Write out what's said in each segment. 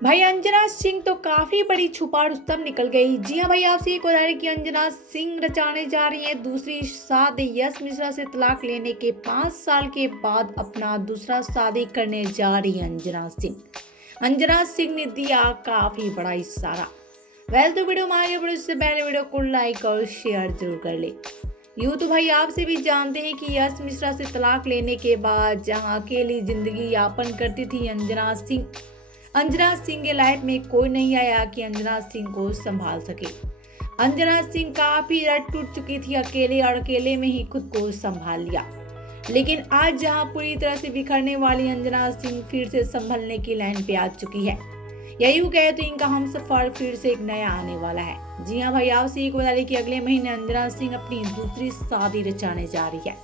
भाई अंजना सिंह तो काफी बड़ी छुपा रुस्तम निकल गई। जी हाँ भाई, आपसे एक बता रहे कि अंजना सिंह रचाने जा रही हैं दूसरी शादी। यश मिश्रा से तलाक लेने के 5 साल के बाद अपना दूसरा शादी करने जा रही है अंजना सिंह। अंजना सिंह ने दिया काफी बड़ा इशारा। तो वीडियो में आगे बढ़े उससे पहले वीडियो को लाइक और शेयर जरूर कर ले। यूँ तो भाई आपसे भी जानते हैं कि यश मिश्रा से तलाक लेने के बाद जहां अकेली जिंदगी यापन करती थी अंजना सिंह के लाइफ में कोई नहीं आया कि अंजना सिंह को संभाल सके। अंजना सिंह काफी रट टूट चुकी थी अकेले, और अकेले में ही खुद को संभाल लिया। लेकिन आज जहां पूरी तरह से बिखरने वाली अंजना सिंह फिर से संभलने की लाइन पे आ चुकी है, या यूं कहे तो इनका हमसफर फिर से एक नया आने वाला है। जी हाँ भाई, आपसे एक बता दें कि अगले महीने अंजना सिंह अपनी दूसरी शादी रचाने जा रही है,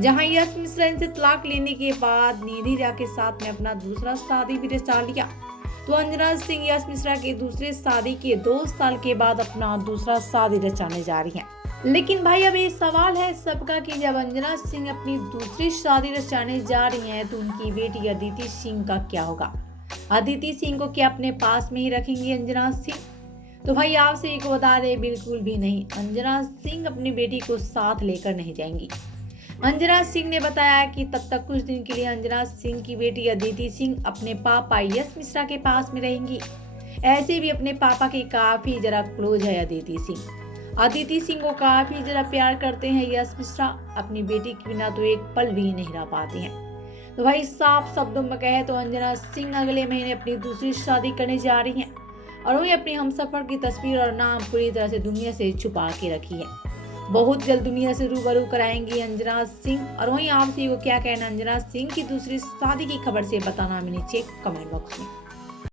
जहां यश मिश्रा से तलाक लेने के बाद निधि झा के साथ में अपना दूसरा शादी भी रचा लिया। तो अंजना सिंह यश मिश्रा के दूसरे शादी के 2 साल के बाद अपना दूसरा शादी रचाने जा रही हैं। लेकिन भाई अब ये सवाल है सबका कि जब अंजना सिंह अपनी दूसरी शादी रचाने जा रही हैं तो उनकी बेटी अदिति सिंह का क्या होगा। अदिति सिंह को क्या अपने पास में ही रखेंगी अंजना सिंह? तो भाई आपसे एक बता रहे, बिल्कुल भी नहीं। अंजना सिंह अपनी बेटी को साथ लेकर नहीं जाएंगी। अंजना सिंह ने बताया कि तब तक कुछ दिन के लिए अंजना सिंह की बेटी अदिति सिंह अपने पापा यश मिश्रा के पास में रहेंगी। ऐसे भी अपने पापा के काफी जरा क्लोज है अदिति सिंह। अदिति सिंह को काफी जरा प्यार करते हैं यश मिश्रा। अपनी बेटी के बिना तो एक पल भी नहीं रह पाते हैं। तो भाई साफ शब्दों में कहे तो अंजना सिंह अगले महीने अपनी दूसरी शादी करने जा रही हैं, और वही अपनी हमसफर की तस्वीर और नाम पूरी तरह से दुनिया से छुपा के रखी है। बहुत जल्द दुनिया से रूबरू कराएंगी अंजना सिंह। और वहीं आपसे को क्या कहना अंजना सिंह की दूसरी शादी की खबर से बताना हमें नीचे कमेंट बॉक्स में।